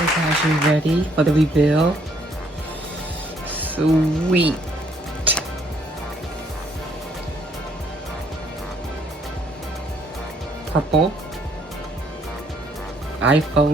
Okay guys, you ready for the reveal? Sweet. Purple iPhone